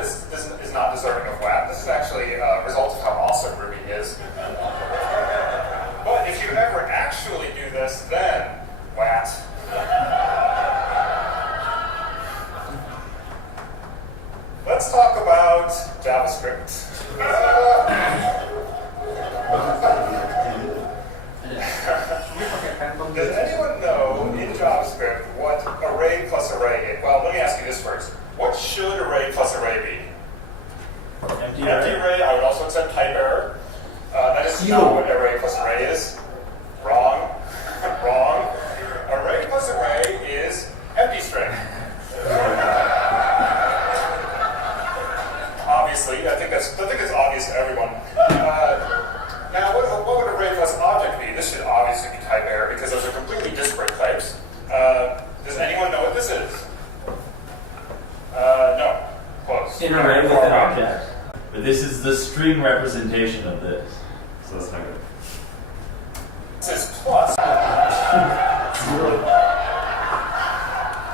this is not deserving of WAT. This is actually a result of how awesome Ruby is. But if you ever actually do this, then WAT. Let's talk about JavaScript. Does anyone know in JavaScript what array plus array is? Well, let me ask you this first. What should array plus array be? Empty array. I would also accept type error. That is not what array plus array is. Wrong. Wrong. Array plus array is empty string. Obviously, I think it's obvious to everyone. Now, what would array plus object be? This should obviously be type error because those are completely disparate types. Does anyone know what this is? No. Close. An array with an object. But this is the string representation of this. So that's not good. This is plus.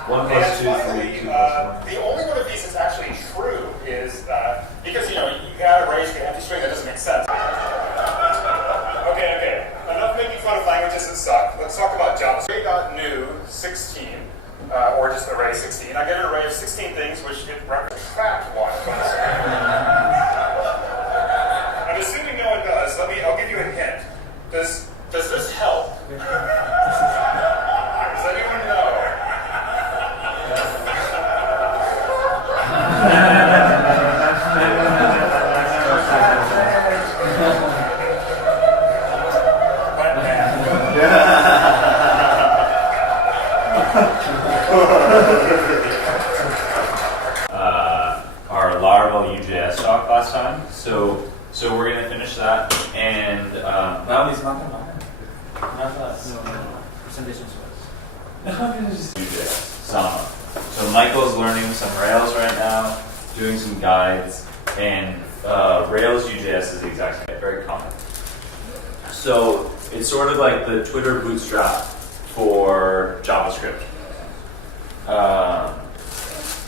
1 plus 2, finally, 3, 2 plus 1. the only one of these that's actually true is because you add arrays to empty string, that doesn't make sense. Okay. Enough making fun of languages that suck. Let's talk about JavaScript. Array.new 16, or just array 16. I get an array of 16 things, which it represents one. I'm assuming no one does. I'll give you a hint. Does this help? Does anyone know? Our Laravel UJS talk last time, so we're gonna finish that, and well, he's not gonna not us. No. Presentation UJS, Sama. So Michael's learning some Rails right now, doing some guides, and Rails UJS is the exact same, very common. So it's sort of like the Twitter bootstrap for JavaScript.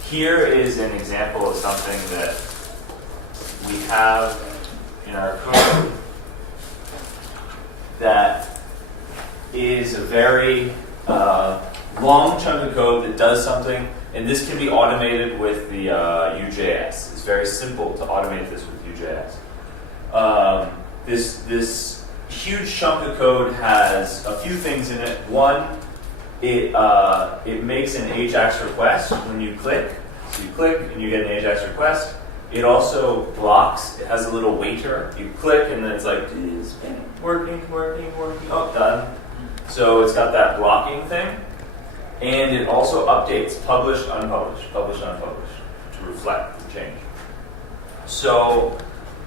Here is an example of something that we have in our code that is a very long chunk of code that does something, and this can be automated with the UJS. It's very simple to automate this with UJS. This huge chunk of code has a few things in it. One, it makes an AJAX request when you click. So you click and you get an AJAX request. It also blocks. It has a little waiter. You click and then it's like, is it working? Oh, done. So it's got that blocking thing. And it also updates published, unpublished, to reflect the change. So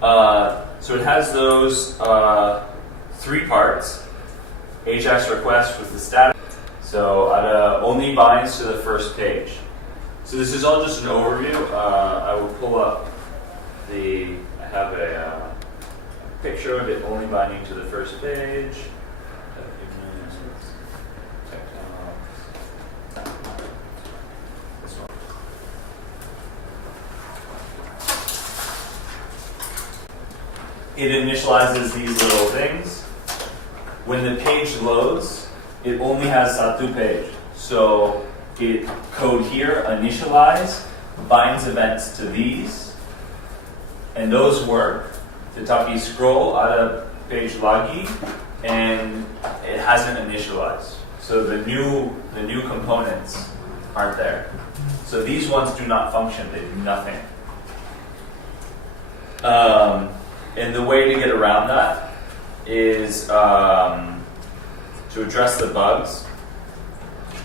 it has those 3 parts. AJAX request with the status. So it only binds to the first page. So this is all just an overview. I will pull up I have a picture of it only binding to the first page. This one. It initializes these little things. When the page loads, it only has Satu page. So it code here, initialize, binds events to these, and those work. Tetapi scroll ada page lagi, and it hasn't initialized. So the new components aren't there. So these ones do not function, they do nothing. And the way to get around that is to address the bugs.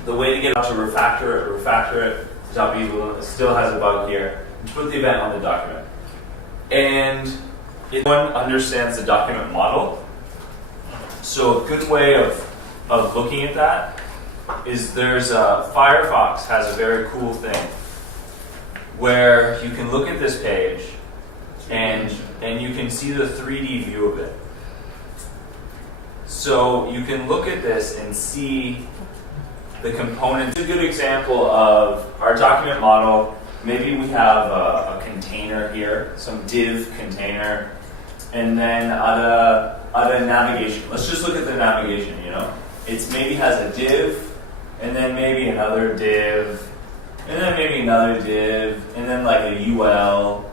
The way to get out to refactor it, Tetapi still has a bug here. Put the event on the document. And if one understands the document model, so a good way of looking at that is Firefox has a very cool thing where you can look at this page and you can see the 3D view of it. So you can look at this and see the components. It's a good example of our document model maybe we have a container here, some div container, and then at a navigation. Let's just look at the navigation, you know? It's maybe has a div, and then maybe another div, and then maybe another div, and then like a UL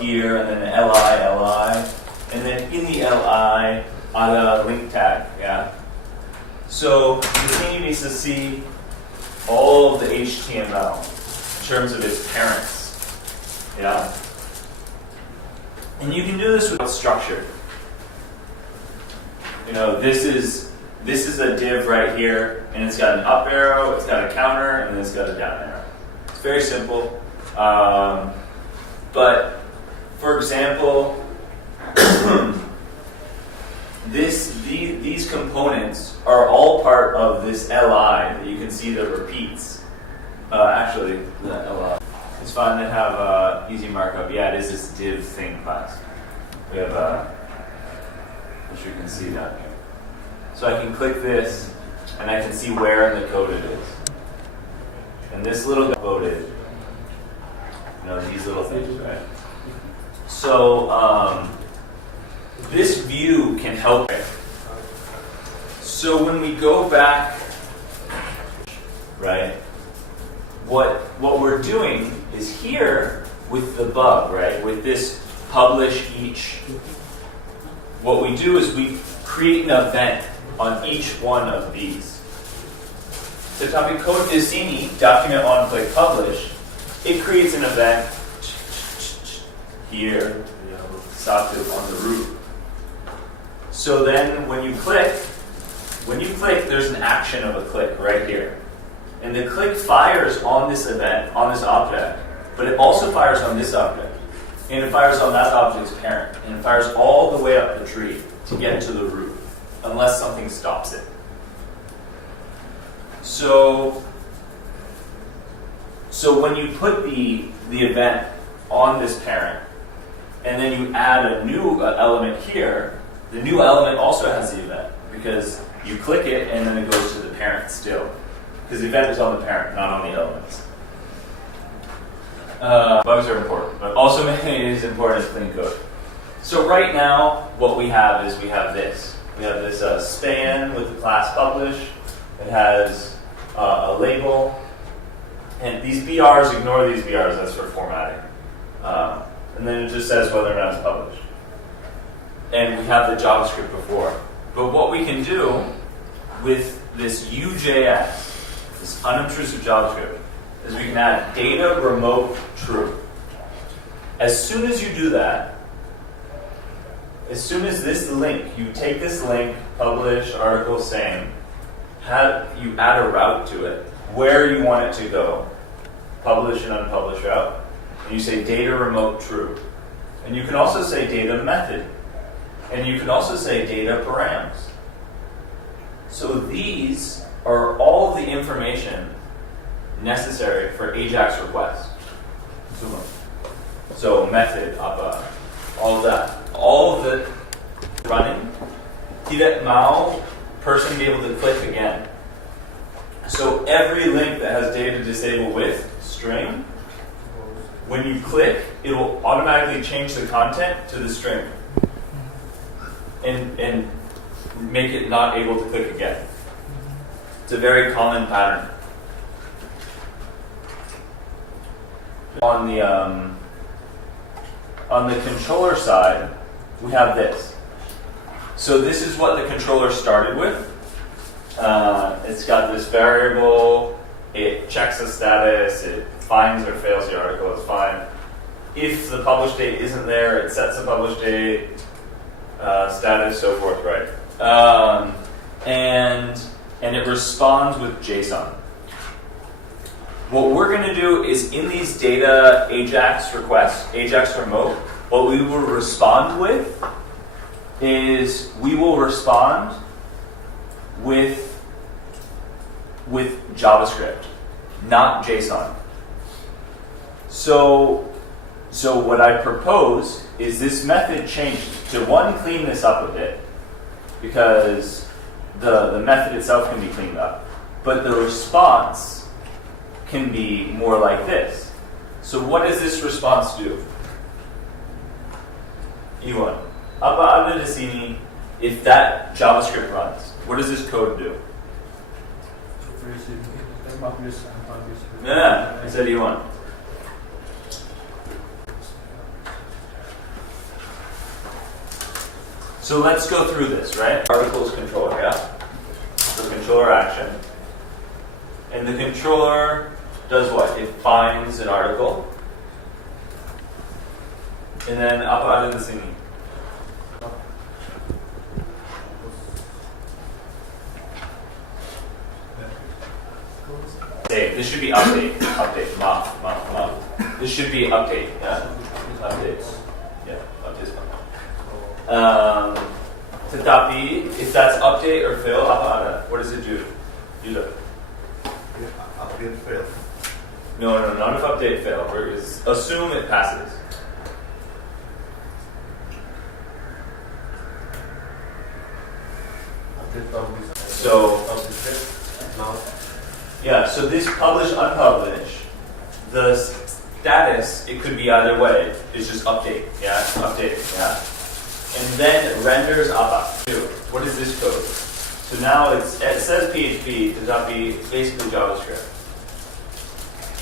here, and then an li, and then in the li, a link tag, yeah? So the thing needs to see all of the HTML in terms of its parents, yeah? And you can do this with structure. You know, this is a div right here, and it's got an up arrow, it's got a counter, and it's got a down arrow. It's very simple. But for example, these components are all part of this li that you can see that repeats. Actually, the li. It's fun to have easy markup. Yeah, it is this div thing class. We have which you can see down here. So I can click this, and I can see where in the code it is. And this little voted, you know, these little things, right? So this view can help. So when we go back, right, what we're doing is here with the bug, right, with this publish each, what we do is we create an event on each one of these. So topic code Disini, document on click publish, it creates an event here, Satu on the root. So then when you click, there's an action of a click right here. And the click fires on this event, on this object, but it also fires on this object. And it fires on that object's parent. And it fires all the way up the tree to get to the root, unless something stops it. So when you put the event on this parent, and then you add a new element here, the new element also has the event, because you click it and then it goes to the parent still. Because the event is on the parent, not on the elements. Bugs are important, but also making it as important as clean code. So right now, what we have is we have this. We have this span with the class publish. It has a label. And these BRs, ignore these BRs, that's for formatting. And then it just says whether or not it's published. And we have the JavaScript before. But what we can do with this UJS, this unobtrusive JavaScript, is we can add data remote true. As soon as you do that, as soon as this link, you take this link, publish, article, same, you add a route to it, where you want it to go, publish and unpublish route, and you say data remote true. And you can also say data method. And you can also say data params. So these are all of the information necessary for AJAX requests. So method, APA, all of that. All of it running. Tidak mau person be able to click again. So every link that has data disabled with string, when you click, it will automatically change the content to the string and make it not able to click again. It's a very common pattern. On the controller side, we have this. So this is what the controller started with. It's got this variable. It checks the status. It finds or fails the article. It's fine. If the publish date isn't there, it sets the publish date, status, so forth, right? And it responds with JSON. What we're going to do is in these data AJAX requests, AJAX remote, what we will respond with is we will respond with JavaScript, not JSON. So what I propose is this method changes to one, clean this up a bit, because the method itself can be cleaned up, but the response can be more like this. So what does this response do? E1. Apa ada di sini, if that JavaScript runs, what does this code do? Yeah, I said E1. So let's go through this, right? Articles controller, yeah? So controller action. And the controller does what? It finds an article. And then apa ada di sini? This should be update. Update. Maaf. This should be update, yeah? Updates. Yeah, updates. Tetapi, if that's update or fail, apa ada? What does it do? Update fail. No, not if update fail. Assume it passes. So, yeah, so this publish, unpublish, the status, it could be either way. It's just update, yeah? Update, yeah? And then renders apa. What is this code? So now it says PHP, tetapi it's basically JavaScript.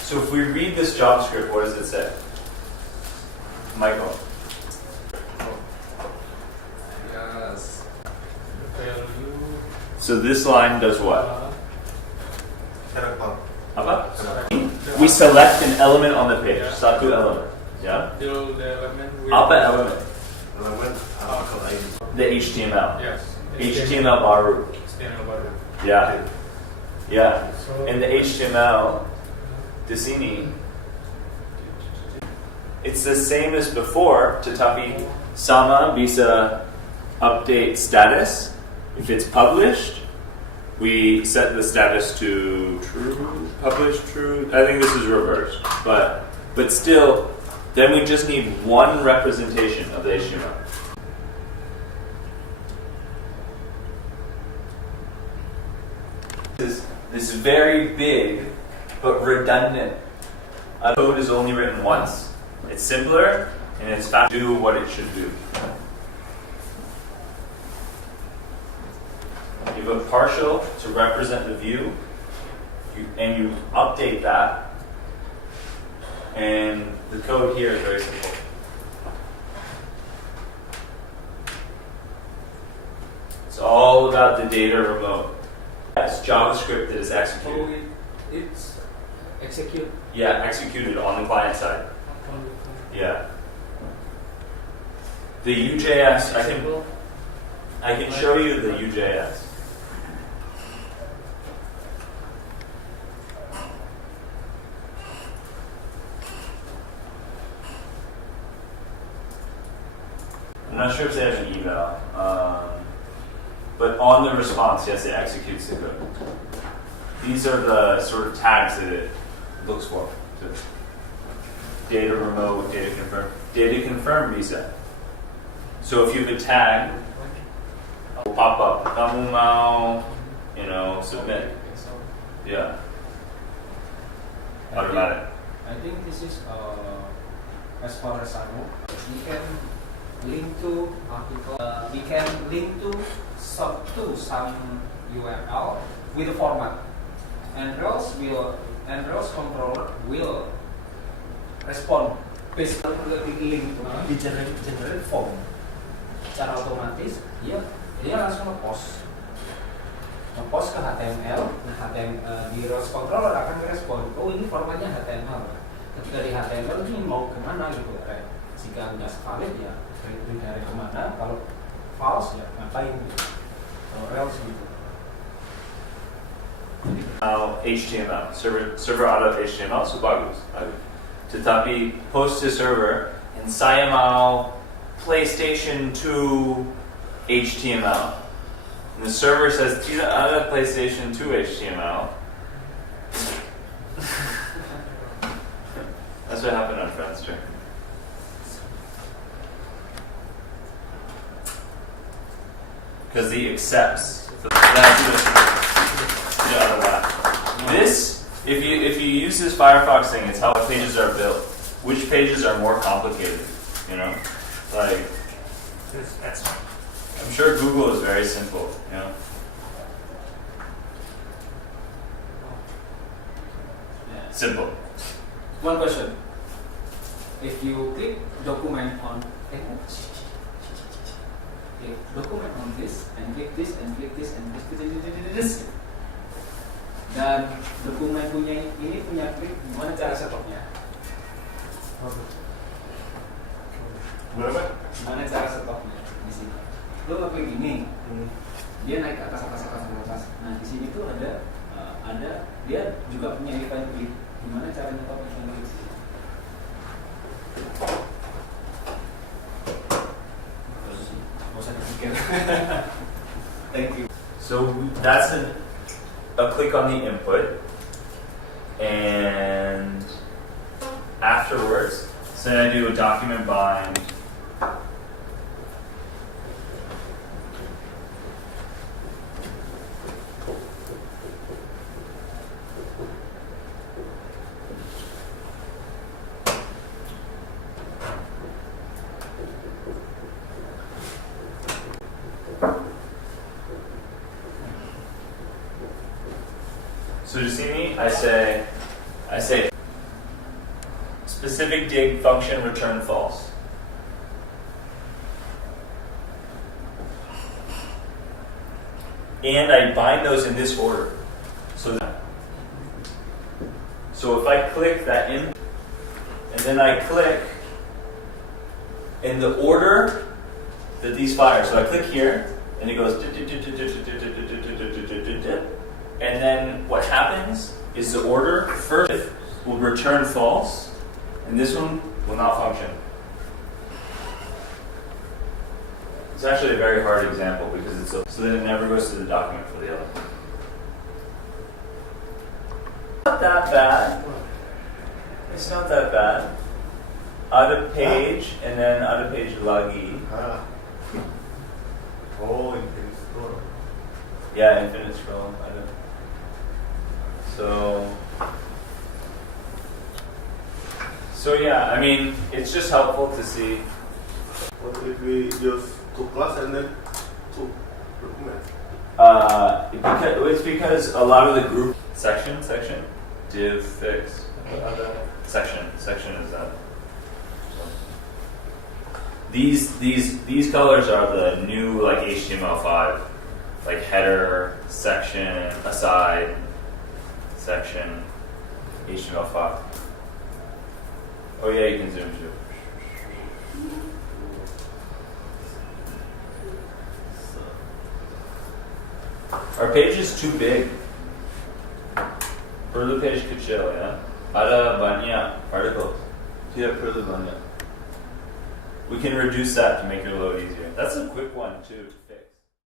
So if we read this JavaScript, what does it say? Michael. Yes. So this line does what? Apa? We select an element on the page. Satu element. Yeah? Till the element. Apa element? Article ID. The HTML. Yes. HTML baru. HTML baru. Yeah. Yeah. So, And the HTML, di sini, it's the same as before, tetapi sama bisa update status. If it's published, we set the status to true, published true. I think this is reversed, but still, then we just need one representation of the HTML. This is very big, but redundant. Code is only written once. It's simpler, and it's fast to do what it should do. You have a partial to represent the view, and you update that, and the code here is very simple. It's all about the data remote. It's JavaScript that is executed. it's execute. Yeah, executed on the client side. Yeah. The UJS, I can show you the UJS. I'm not sure if they have an eval, but on the response, yes, it executes the code. These are the sort of tags that it looks for. Data remote, data confirm. Data confirm reset. So if you have a tag, it will pop up. Kamu mau, submit. Yeah. Automatic. I think this is as far as I know, we can link to article. We can link to some URL with a format. Android's controller will respond based on the link to generate form. Secara otomatis, dia langsung ngepost ke HTML. Nah, di Rails controller akan merespon, oh ini formatnya HTML. Ketika di HTML ini mau kemana gitu, jika nggak valid ya redirect kemana, kalau false ya ngapain gitu. Kalau Rails gitu. Now HTML, server out of HTML, so bagus. Tetapi post to server, and saya mau PlayStation 2 HTML. And the server says, tidak ada PlayStation 2 HTML. That's what happened on Friendster. Because he accepts. This, if you use this Firefox thing, it's how pages are built. which pages are more complicated, you know? Like, I'm sure Google is very simple, you know? Yeah. Simple. One question. If you click document on document on this and click this and click this and click this, dan dokumen ini punya klik, gimana cara setupnya? Berapa? Gimana cara setupnya di sini? Lo ngeklik ini, dia naik ke atas. Nah di sini tuh ada dia juga punya event klik. Gimana cara nyetop event klik? Gak usah dipikir. Thank you. So that's a click on the input, and afterwards, so then I do a document bind. So to see me, I say specific dig function return false. And I bind those in this order. So if I click that in, and then I click in the order that these fire. So I click here, and it goes, and then what happens is the order first will return false, and this one will not function. It's actually a very hard example because it's so then it never goes to the document for the other. Not that bad. It's not that bad. Out of page and then out of page lagi. Oh, infinite scroll. Yeah, infinite scroll. So yeah, I mean, it's just helpful to see. What if we use two class and then two documents? It's because a lot of the group section, div fix, section is that. These colors are the new like HTML5, like header, section, aside, section, HTML5. Oh yeah, you can zoom too. Our page is too big. Perlu page kecil ya. Ada banyak articles. Tidak perlu banyak. We can reduce that to make your load easier. That's a quick one too to fix.